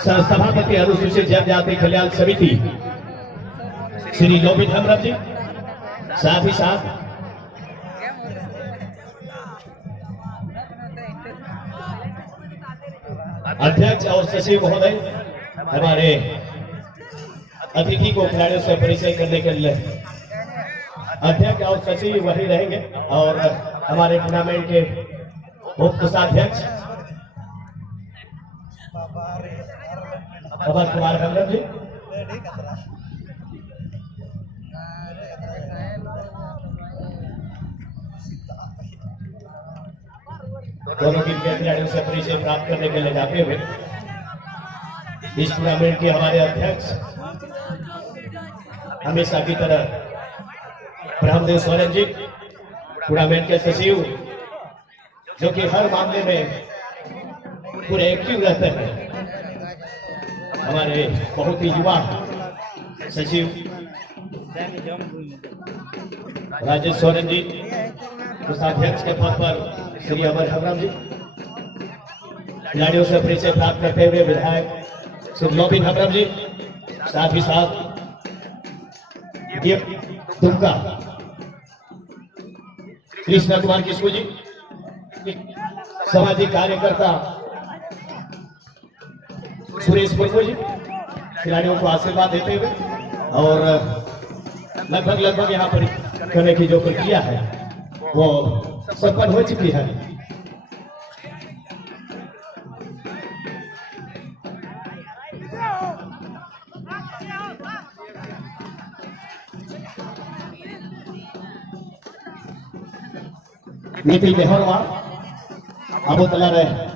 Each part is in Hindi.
सभापति अनुसूचित जनजाति कल्याण समिति श्री लोबित हेमरम जी, साथ ही साथ अध्यक्ष और सचिव महोदय हमारे अतिथि को खिलाड़ियों से परिचय करने के लिए अध्यक्ष और सचिव वही रहेंगे और हमारे टूर्नामेंट के उप कोषाध्यक्ष अभय कुमार हेमरम जी, दोनों टीम के खिलाड़ियों से परिचय प्राप्त करने के लिए जाते हुए इस टूर्नामेंट के हमारे अध्यक्ष हमेशा की तरह ब्रह्मदेव सोरेन जी, टूर्नामेंट के सचिव जो कि हर मामले में पूरे एक्टिव रहते हैं, हमारे बहुत ही युवा सचिव राजेश सोरेन जी, कोषाध्यक्ष के पद पर श्री अभय हेमरम जी, खिलाड़ियों से परिचय प्राप्त करते हुए विधायक श्री लोबित हेमरम जी, साथ ही साथ दुमका कृष्ण कुमार किस्कू जी, सामाजिक कार्यकर्ता सुरेश मुर्मू जी, खिलाड़ियों को आशीर्वाद देते हुए और लगभग यहाँ पर करने की जो प्रक्रिया है वो संपन्न हो चुकी है। नीति नेहरवा अब तला रहे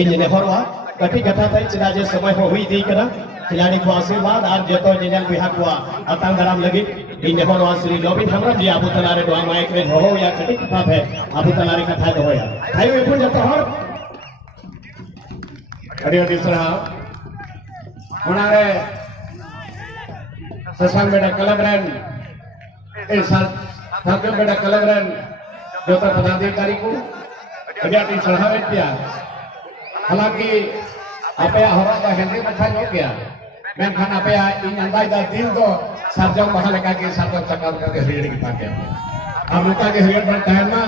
इन नेहरवा कटी कथा था चला जे समय हो हुई दी करा खिलाड़ी को आशीर्वाद और जतो जिनल बिहा को अतंग गरम लगी इन नेहरवा श्री लोबित हेमरम जी अब तला रे डोआ माइक रे हो या कटी कथा है अब तला रे कथा हो या भाई वे जतो हर अडियो तीसरा होनारे ससांग बेटा कलगरन साथ बेटा कलगरन जो पदाधिकारी को अडियाटी चढ़ावे किया, हालांकि आपे हरा का हेंदी मछा जो किया मेनखान आपे इन अंदाज दा दिल दो सरजम बहा लेका के सरजम चकार करके हरियर की ताके अब नका के हरियर बन टाइम में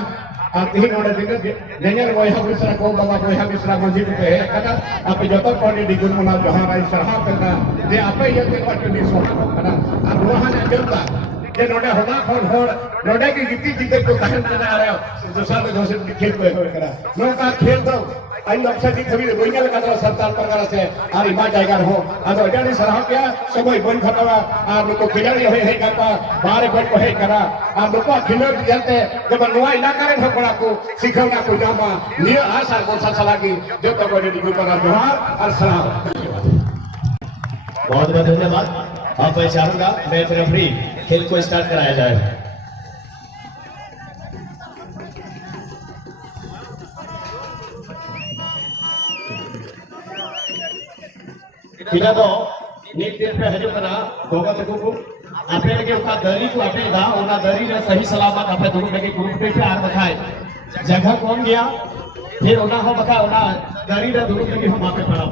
और तीन ओडे दिन जेनर बोया मिश्रा को बाबा बोया मिश्रा मंजी पे है कदा आपे जतो कोनी दिगुन मना जहां राई चढ़ा करना जे आपे ये के पाट दी सोहा कदा अब वहां ने देवता जे नोडे होना फोन होड़ नोडे की गीती जीते को कहन करना आ रहे दूसरा तो दोस्त खेल पे हो करा नो का खेल दो आई लक्ष्य दी थवी बोइंगल का सरकार प्रकार से आर इमा जायगा हो आदो अडानी सराह किया सबई बोइन खतवा आ नुको खिलाड़ी है करता बारे बैठ को है करा आ नुको खिलाड़ी जलते जब नवा इलाका रे ठोकड़ा को सिखौना को जामा निय आशा को सलागी जो तो को दी को जोहार और सलाम। बहुत बहुत धन्यवाद। अब मैं चाहूंगा मैच रेफरी खेल को स्टार्ट कराया जाए। kita do nik din pe haju kana goga tuku ape lagi uka dari ko ape da ona dari रे सही सलामत ape दोनों लगे ग्रुप पे आर बखाए जगह कौन गया फिर ओना हो बका ओना dari रे दोनों लगे हम आपे पड़ा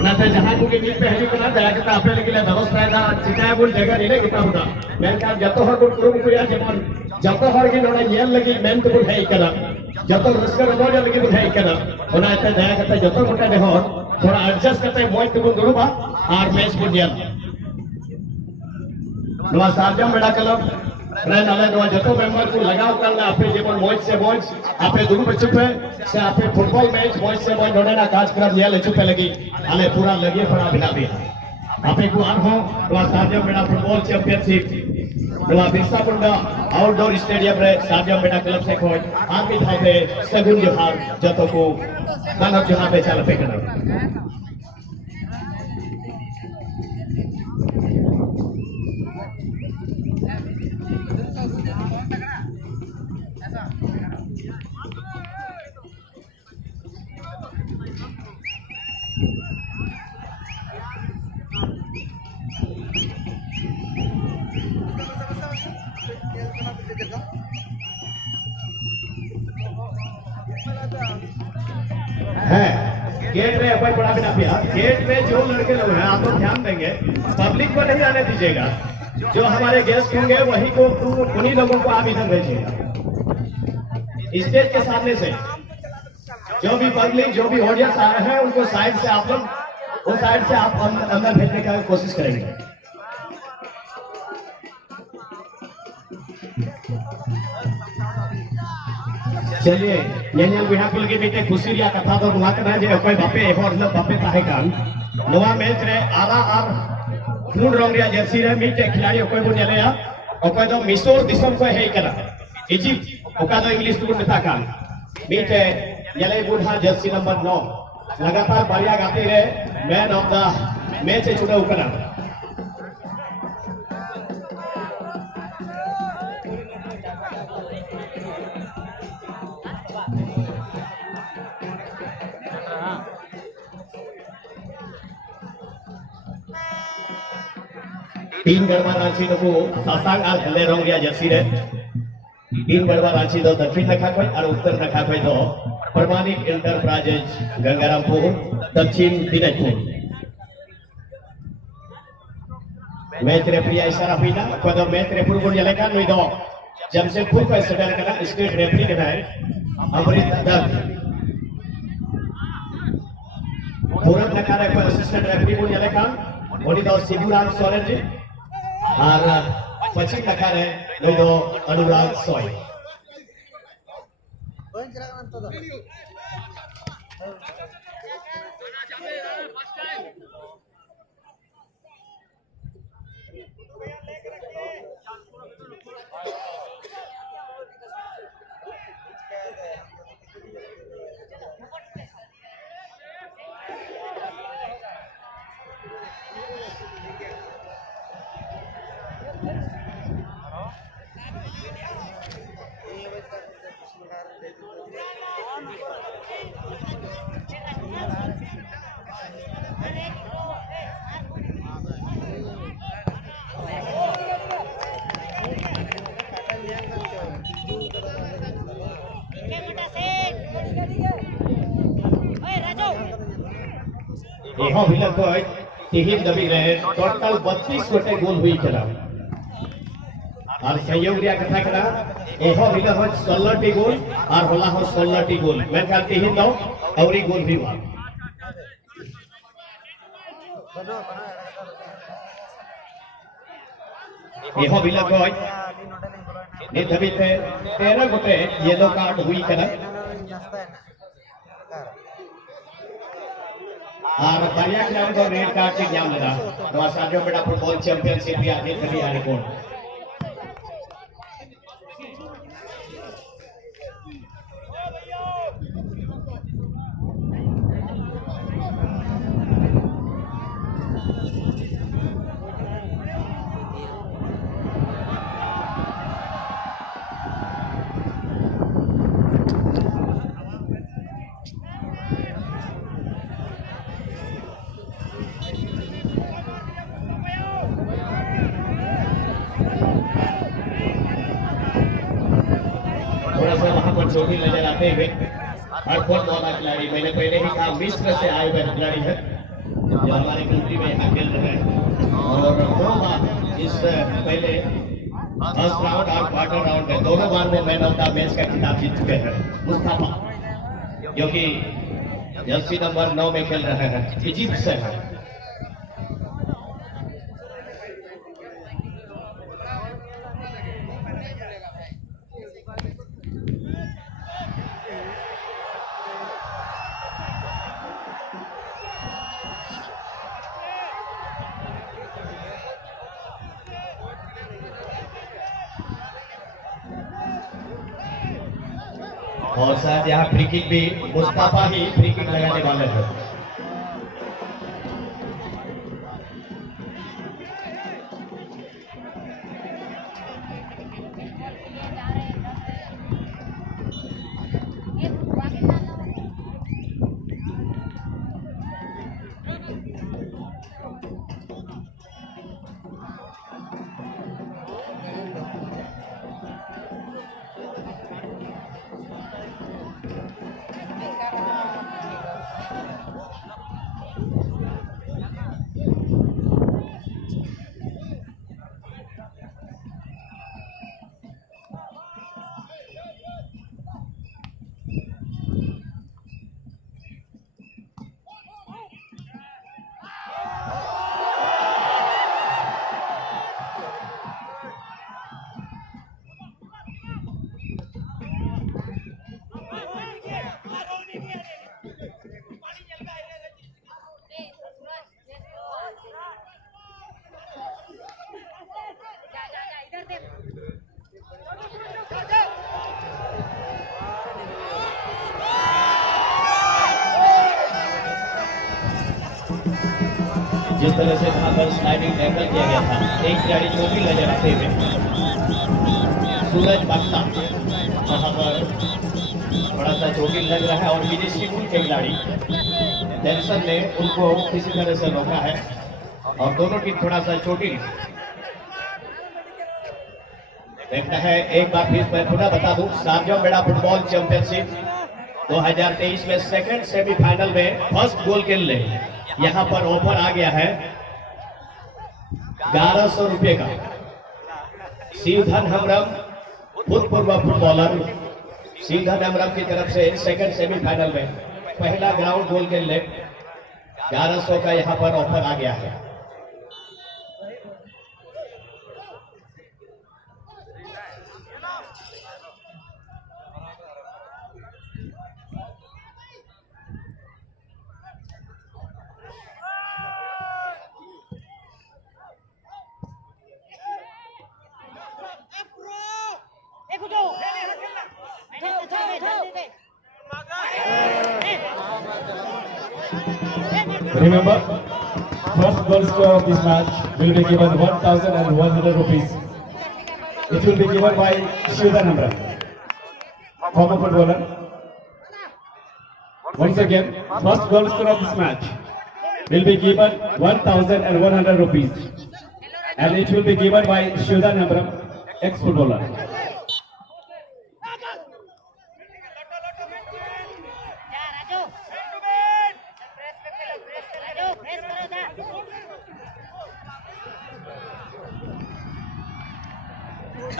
ना ते जहां को के nik पे हaju kana दया के ape लगे व्यवस्था दा चिकाय बोल जगह नहीं किता होता मैं का जतो हर को ग्रुप को या जेमन जतो हर के नोना येल लगी मैं तो है करा जतो रस्कर रोज लगी बुझाई करा ओना ते दया करते जतो मोटा देखो थोड़ा एडजस्ट करते मोय तो दुरुबा और मैच को दिया नवा सारजम बेड़ा क्लब रन आले नवा जतो मेंबर को लगाव करना आपे जेमन मोय से मोय आपे दुरु बच्चों पे से आपे फुटबॉल मैच मोय से मोय नोना काज कर दिया ले चुपे लगी आले पूरा लगे पड़ा बिना भी आपे को आन हो नवा सारजम बेड़ा फुटबॉल चैंपियनशिप नवा बिरसा मुंडा आउटडोर स्टेडियम रे सारजम बेड़ा क्लब से खोज आंकी थापे सगुन जोहार जतो को मानव जोहार पे चल पे करना गेट में कोई बड़ा बिना पिया, गेट में जो लड़के लोग हैं आप लोग ध्यान देंगे, पब्लिक को नहीं आने दीजिएगा। जो हमारे गेस्ट होंगे वही को उन्हीं लोगों को आप इधर भेजिएगा। स्टेज के सामने से जो भी पब्लिक, जो भी ऑडियंस आ रहे हैं उनको साइड से आप लोग, उस साइड से आप अंदर भेजने का कोशिश करेंगे। चलिए ये बिहापुल के बीते खुशी रिया कथा तो नुआ करना जे कोई बापे एहो मतलब बापे ताहे कान नोवा मैच रे आरा आर फूड रंग रिया जर्सी रे मीटे खिलाड़ी कोई बो नेलेया ओकोय दो मिसोर दिसम को हे कला इजिप्ट ओका दो इंग्लिश टूर मेता कान मीटे यले बुढ़ा जर्सी नंबर 9 लगातार बारिया गाती रहे मैन ऑफ द मैच चुना उकना तीन गढ़वा रांची को सासांग और हल्ले रंग रिया जर्सी रे तीन गढ़वा रांची दो दक्षिण नखा कोई और उत्तर नखा कोई दो प्रमाणिक एंटरप्राइजेज गंगारामपुर दक्षिण दिनाजपुर मैच रेफरी इशारा हुईना को दो मैच रेफरी को जले का नुई दो जमशेदपुर को सेटल करना स्टेट रेफरी के है अमृत दत्त पूरब नखा रे को असिस्टेंट रेफरी को जले का ओडी दो सिद्धूराम सोरेन जी और पश्चिम नखा रे नुई दो अनुराग सोय एहो भिलक कोई तीन दबी रहे टोटल 32 गोटे गोल हुई खेला और सहयोग रिया कथा करा एहो भिलक हो 16 टी गोल और होला हो 16 टी गोल मैं कहते ही दो और गोल भी हुआ एहो भिलक कोई ये दबी थे 13 गोटे येलो कार्ड हुई करा और बारिया खिलाड़ी को रेड कार्ड से एग्जाम लगा तो आसाजो बेटा फुटबॉल चैंपियनशिप भी आगे कभी आ रिपोर्ट छोटी नजर आते हुए और बहुत वाला खिलाड़ी मैंने पहले ही कहा मिस्र से आए हुए खिलाड़ी है जो हमारे कंट्री में यहाँ खेल रहे हैं और 2 बार इस पहले फर्स्ट राउंड और क्वार्टर राउंड में दोनों बार वो मैन ऑफ द मैच का खिताब जीत चुके हैं मुस्तफा जो कि जर्सी नंबर 9 में खेल रहे हैं इजिप्ट से है और शायद यहाँ फ्री किक भी मुस्तफा ही फ्री किक लगाने वाले थे जिस तरह से वहां पर स्लाइडिंग टैकल किया गया था, एक खिलाड़ी चोटिल नजर आते हुए सूरज बागता वहां पर बड़ा सा चोटिल लग रहा है और विदेशी मूल के खिलाड़ी डेंसन ने उनको किसी तरह से रोका है और दोनों टीम थोड़ा सा चोटिल देखना है। एक बार फिर मैं पुनः बता दूं, शारजाह बेड़ा फुटबॉल चैंपियनशिप 2023 में सेकंड सेमीफाइनल में फर्स्ट गोल के लिए यहां पर ऑफर आ गया है 1100 रुपए का। शिवधन हेम्ब्रम भूतपूर्व फुटबॉलर शिवधन हेम्ब्रम की तरफ से सेकंड सेमीफाइनल में पहला ग्राउंड गोल के लिए 1100 का यहां पर ऑफर आ गया है। Remember, first goal scorer of this match will be given 1,100 rupees. It will be given by Shivdhan Hembram, former footballer. Once again, first goal scorer of this match will be given 1,100 rupees, and it will be given by Shivdhan Hembram, ex-footballer.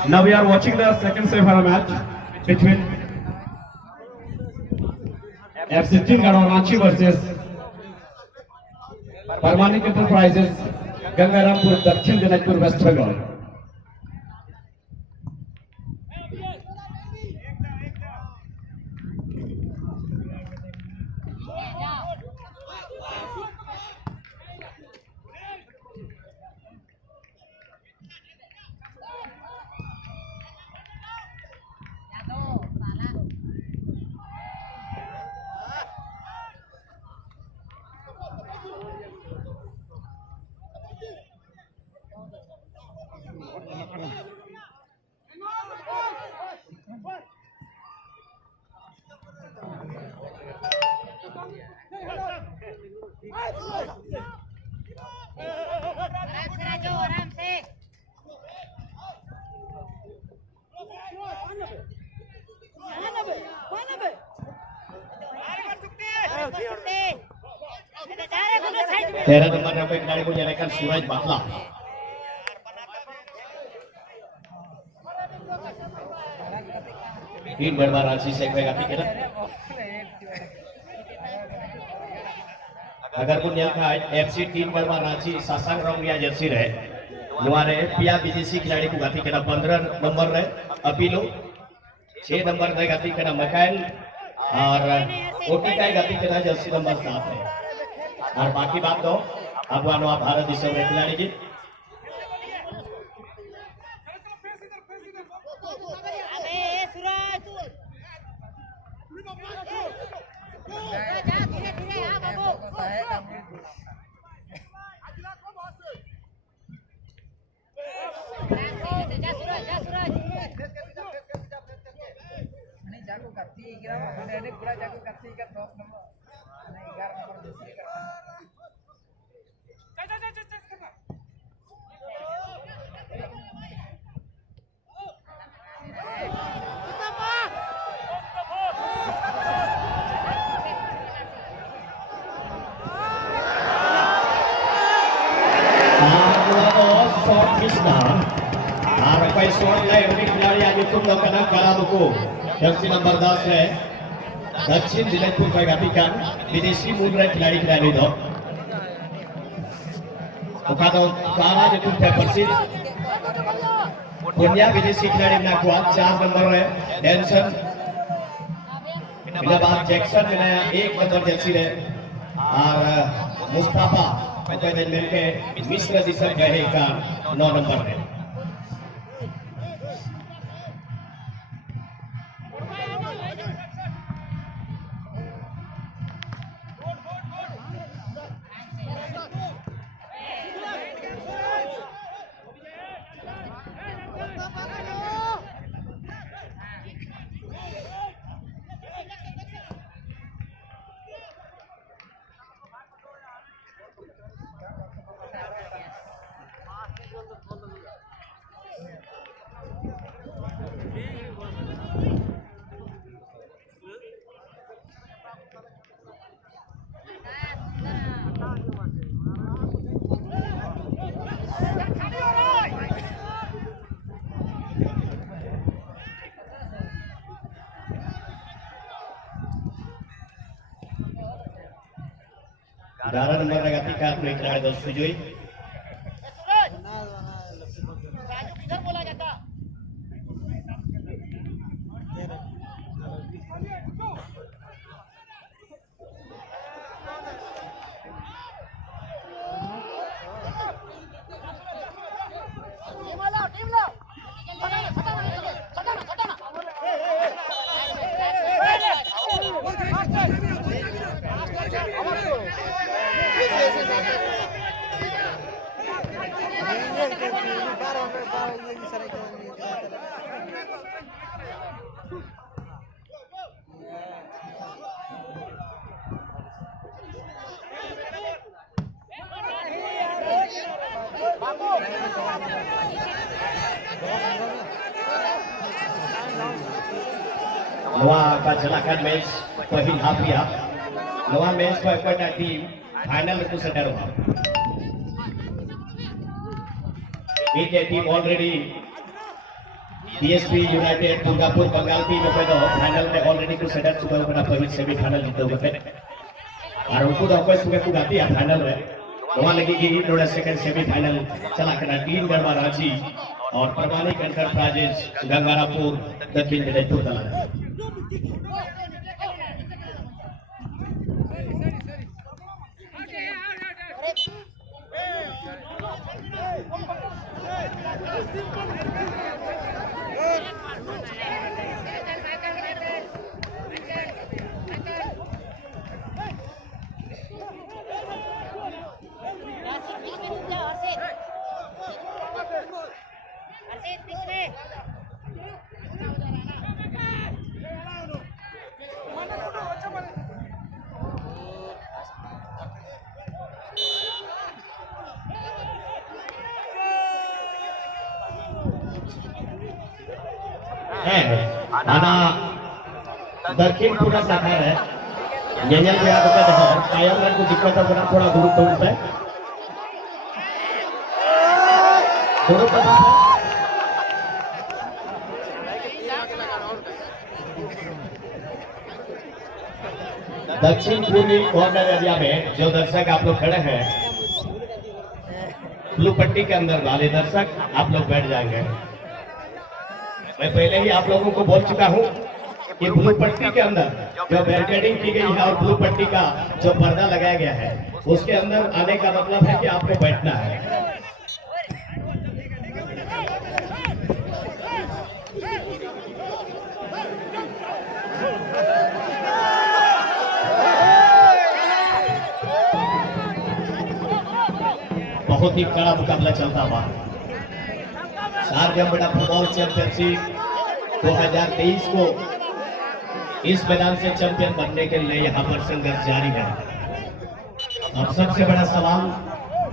Now we are watching the second semi-final match between FC Tingarh Ranchi versus Parmanik Enterprises, Gangarampur, Dakshin Dinajpur, West Bengal. आराम से तेरह नंबर पे खिलाड़ी को जानेकर सूरज बाटला तीन बार रांची से अगर को था FC team Burma Ranchi सासांग Rangia Jersey रहे नुआरे पिया विदेशी खिलाड़ी को गाती केना 15 नंबर रहे अपीलो 6 नंबर रहे गाती केना मकाइल और ओटीकाई गाती केना जर्सी नंबर 7 है और बाकी बात तो अगवानो भारत देश में खिलाड़ी की jago kati kira mana ini pula jago kati kan 10 nomor mana 11 nomor jesi Jersey number 10 है दक्षिण दिनाजपुर का गातिकान विदेशी मूल रहे खिलाड़ी दो ओकादो काला जो कुछ प्रसिद्ध पुण्या विदेशी खिलाड़ी ना को 4 नंबर है डेंसन बिना बाद जैक्सन ने 1 नंबर जर्सी रहे और मुस्ताफा पहले मिलके मिस्र दिशा गए का 9 नंबर है 11 नंबर लगाती कार में खिलाड़ी दोस्त सुजोई नवा का चलाkan मैच पहिल हाफ या नवा मैच को एकटा टीम फाइनल को सेटर हुआ एक team already DSP United Durgapur Bengal team को तो फाइनल में ऑलरेडी को सेटर चुका अपना पहिल सेमीफाइनल जीते हुए और उनको तो कोई सुबह को गाती है फाइनल में वहां लगेगी नोड़ा सेकंड सेमीफाइनल चला करना टीम गढ़वा रांची और प्रमाणिक एंटरप्राइजेस गंगारापुर दक्षिण दिनाजपुर तला आना दक्षिण पूरा शाखा है यंजन पे आपका देखो कायम में कुछ दिक्कत होगा थोड़ा दूर दूर पे दूर पे दक्षिण पूर्वी कॉर्नर एरिया में जो दर्शक आप लोग खड़े हैं ब्लू पट्टी के अंदर वाले दर्शक आप लोग बैठ जाएंगे। मैं पहले ही आप लोगों को बोल चुका हूं कि ब्लू पट्टी के अंदर जो बैरिकेडिंग की गई है और ब्लू पट्टी का जो पर्दा लगाया गया है उसके अंदर आने का मतलब है कि आपको बैठना है। बहुत ही कड़ा मुकाबला चलता हुआ शारजाह बड़ा फुटबॉल चैंपियनशिप 2023 को इस मैदान से चैंपियन बनने के लिए यहाँ पर संघर्ष जारी है। अब सबसे बड़ा सवाल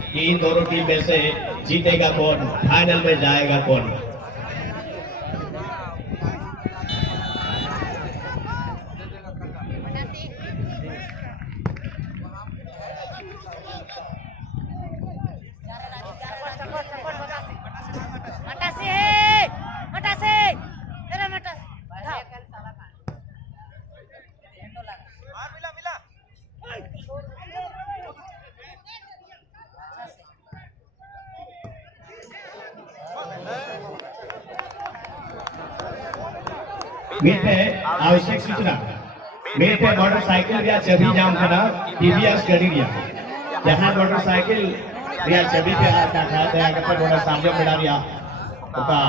कि इन दोनों टीम में से जीतेगा कौन, फाइनल में जाएगा कौन। मीठे आवश्यक सूचना मीठे मोटरसाइकिल या चाबी जाम करना टीवीएस गाड़ी रिया जहां मोटरसाइकिल या चाबी पे आता था दया कर मोटर सामने पड़ा रिया ओका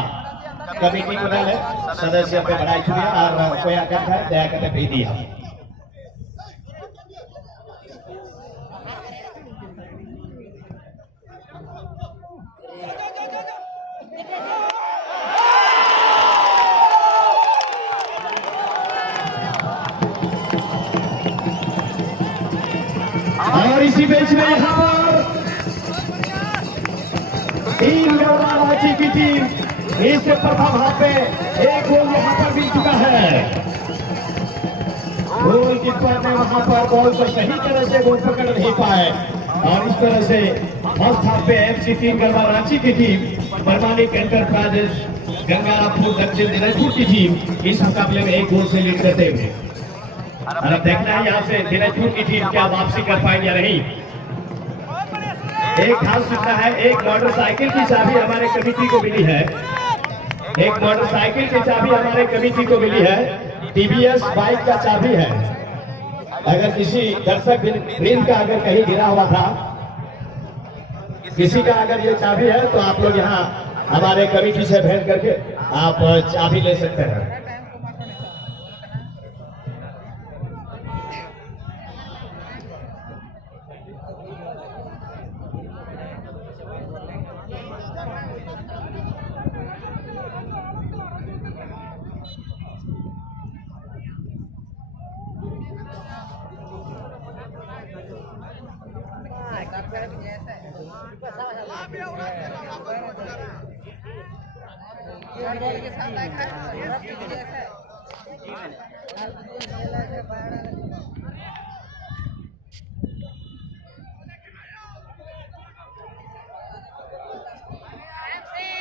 कमेटी को ले सदस्य पे बढ़ाई छुड़ी और कोई आकर था दया कर भेज दिया। और इसी मैच में यहाँ पर टीम गढ़वा रांची की टीम इस प्रथम हाफ पे एक गोल यहाँ पर मिल चुका है। गोल कीपर ने वहां पर बॉल को सही तरह से गोल पकड़ नहीं पाए और इस तरह से फर्स्ट हाफ पे एफसी टीम गढ़वा रांची की टीम प्रमाणिक एंटरप्राइजेस गंगारापुर दक्षिण दिनाजपुर की टीम इस मुकाबले में एक गोल से लीड करते हुए। और अब देखना है यहाँ से दिनाजपुर की टीम क्या वापसी कर पाएंगे या नहीं। एक खास सूचना है, एक मोटरसाइकिल की चाबी हमारे कमेटी को मिली है। एक मोटरसाइकिल की चाबी हमारे कमेटी को मिली है। टीवीएस बाइक का चाबी है। अगर किसी दर्शक वृंद का अगर कहीं गिरा हुआ था, किसी का अगर ये चाबी है तो आप लोग यहाँ हमारे कमेटी से भेंट करके आप चाबी ले सकते हैं। के साथ